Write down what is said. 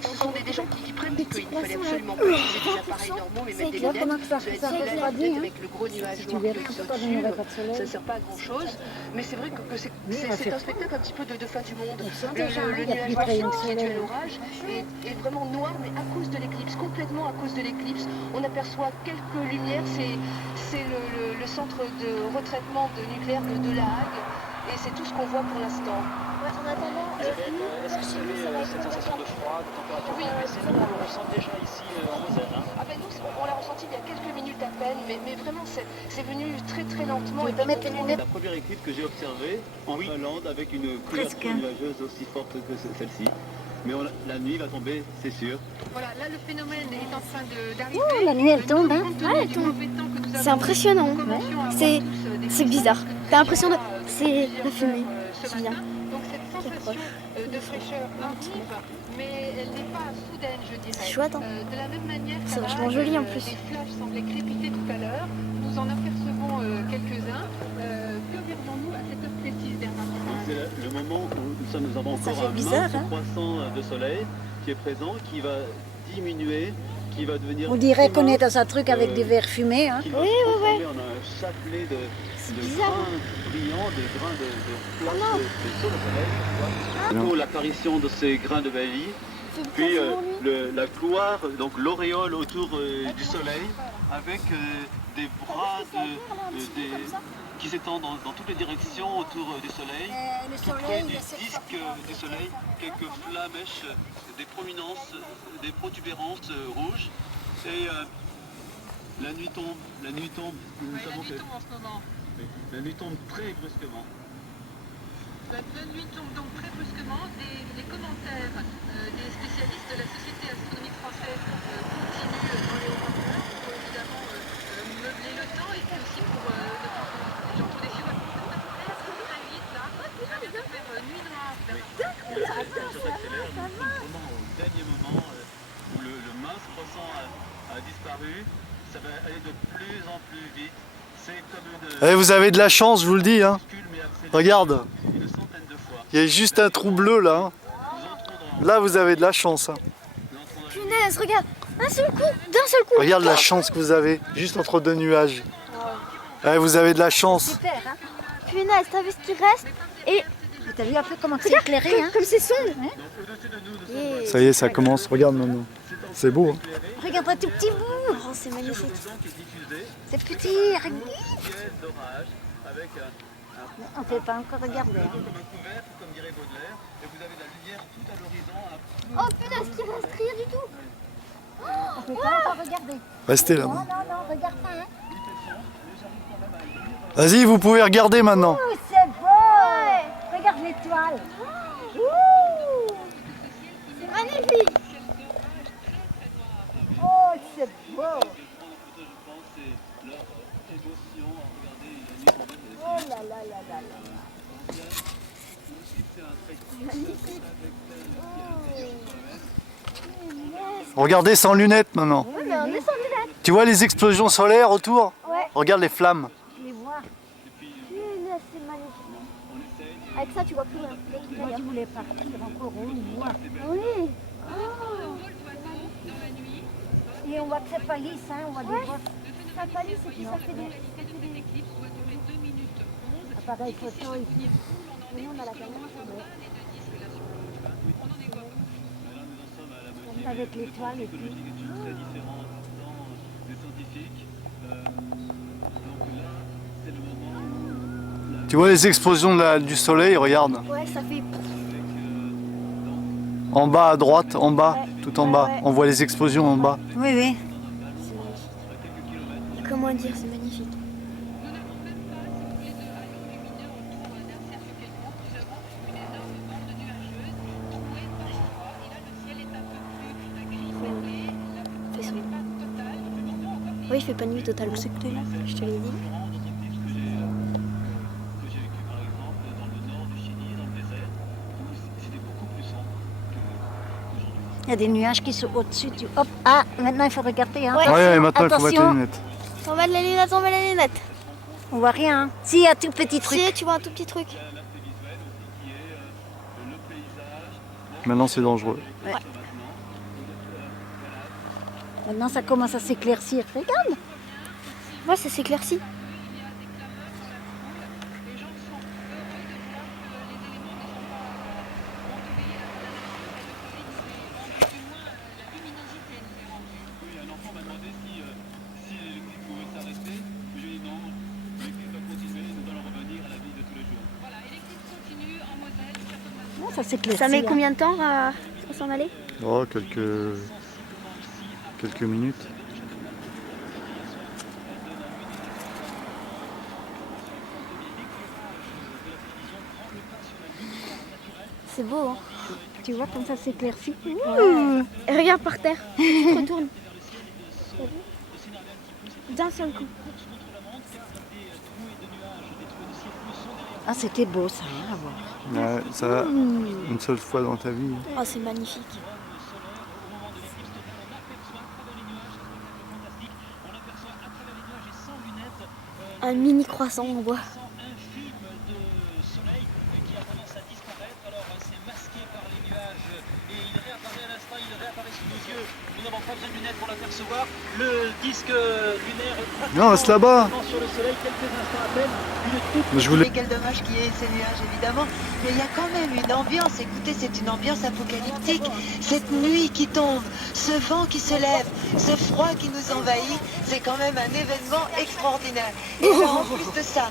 Ce sont des gens qui prennent parce qu'il ne fallait absolument pas utiliser des appareils normaux, mais mettre des lunettes. Avec le gros nuage noir qui est au-dessus, ça ne sert pas à grand chose. Mais c'est vrai que c'est un spectacle un petit peu de fin du monde. Le nuage noir qui constitue l'orage est vraiment noir, mais à cause de l'éclipse, complètement à cause de l'éclipse. On aperçoit quelques lumières, c'est le centre de retraitement nucléaire de La Hague, et c'est tout ce qu'on voit pour l'instant. Ouais, en attendant, Est-ce que vous avez cette sensation de froid, de température Oui, baissée? Nous, on le ressent déjà ici en Moselle. Hein. Ah ben nous, on l'a ressenti il y a quelques minutes à peine, mais vraiment c'est venu très très lentement. Tu peux mettre les lunettes. La première éclipse que j'ai observée en Finlande avec une couverture nuageuse aussi forte que celle-ci. Mais la nuit va tomber, c'est sûr. Voilà, là le phénomène est en train d'arriver. Oh, la nuit elle tombe, hein. Ouais, elle tombe. C'est impressionnant. C'est bizarre. T'as l'impression de... C'est la fumée qui vient. Donc cette sensation de fraîcheur arrive, mais elle n'est pas soudaine, je dirais. C'est chouette, hein. De la même manière, C'est vachement joli en plus. Les flashs semblaient crépiter tout à l'heure. Nous en apercevons quelques-uns. Que verrons-nous à cette heure précise, Bernard? C'est le moment où nous avons Ça encore fait un bizarre, mince hein. croissant de soleil qui est présent, qui va diminuer, qui va devenir... On dirait qu'on est mince, dans un truc avec des verres fumés, hein. qui va se transformer en un chapelet de grains brillants, de grains de flash de sol au soleil. Pour l'apparition de ces grains de Bailly, puis la gloire, donc l'auréole autour du soleil, avec des bras qui s'étendent dans toutes les directions autour du soleil. Tout près du disque du soleil, quelques flamèches, des prominences, des protubérances rouges. Et la nuit tombe, nous savons que... en ce moment. La nuit tombe très brusquement. La nuit tombe donc très brusquement. Les commentaires des spécialistes de la Société astronomique française continuent dans les haut-parleurs pour évidemment meubler le temps et puis aussi pour les gens pour des films très vite là. Il va bientôt faire nuit noire. Ça s'accélère, nous sommes vraiment au dernier moment où le mince croissant a disparu. Ça va aller de plus en plus vite. C'est comme une... Vous avez de la chance, je vous le dis. Hein. Regarde, Une centaine de fois. il y a juste un trou bleu là. Hein. Là, vous avez de la chance. Hein. Punaise, regarde. Un seul coup, d'un seul coup. Regarde la chance que vous avez, juste entre deux nuages. Vous avez de la chance. Super, hein. Punaise, t'as vu ce qui reste? Et T'as vu un peu comment c'est éclairé, hein. comme c'est sombre. Ça y est, ça commence. Regarde maintenant. C'est beau. Hein. Regarde un tout petit bout. Oh, c'est magnifique. C'est petit, regarde. On ne peut pas encore regarder. Hein. Comme un couvercle, comme dirait Baudelaire, et vous avez de la lumière tout à l'horizon. Oh punaise, qui reste rien du tout. On ne peut pas encore regarder. Restez là. Non, regarde pas, hein. Vas-y, vous pouvez regarder maintenant. Ouh, c'est beau. Regarde l'étoile. Ouh. C'est magnifique. Oh, c'est beau. Oh là là là là là. Regardez sans lunettes maintenant. Ouais, mais on est sans lunettes. Tu vois les explosions solaires autour? Ouais. Regarde les flammes. Je les vois. Punaise, c'est magnifique. Avec ça, tu vois plus rien. Moi, je voulais partir encore, on voit. Oui. Et on voit que c'est pas lisse, hein. On voit des voies. Ça palisse et puis ça fait des... Appareil photo et puis. Mais nous, on a la caméra. Avec l'étoile et puis. Très différent des scientifiques. Donc là, c'est le moment. Tu vois les explosions du soleil? Regarde. Ouais, ça fait... En bas à droite, en bas, tout en bas. ouais. On voit les explosions en bas. Oui, oui. Comment dire, c'est magnifique. Fais son... Oui, il fait pas nuit totale. C'est que t'es là. Je te l'ai dit. Il y a des nuages qui sont au-dessus du. Hop, ah, maintenant il faut regarder. Hein. Ouais, maintenant il faut mettre les attention. lunettes. On va les lunettes, on met les lunettes. On voit rien. Hein. Si, il y a un tout petit truc. Si, tu vois un tout petit truc. Maintenant c'est dangereux. Maintenant, ça commence à s'éclaircir. Regarde. Ouais, ça s'éclaircit. Un enfant m'a demandé si l'électrique pouvait s'arrêter. Je lui ai dit non, l'électrique va continuer, nous allons revenir à la vie de tous les jours. Voilà, l'électrique continue en Moselle. Non, ça s'éclaircit. Ça met combien de temps à s'en aller? Oh, quelques minutes. C'est beau, hein? Tu vois comme ça s'éclaircit. Et regarde par terre, tu te retournes. D'un seul coup. Ah, c'était beau ça, hein, à voir. Ouais, ça, une seule fois dans ta vie. Oh, c'est magnifique. Un mini croissant en bois. Nous n'avons pas besoin de lunettes pour l'apercevoir. Le disque lunaire est Non, c'est là-bas. sur le soleil quelques instants à peine. Mais je voulais... Et quel dommage qu'il y ait ces nuages, évidemment. Mais il y a quand même une ambiance. Écoutez, c'est une ambiance apocalyptique. Cette nuit qui tombe, ce vent qui se lève, ce froid qui nous envahit, c'est quand même un événement extraordinaire. Et alors, en plus de ça,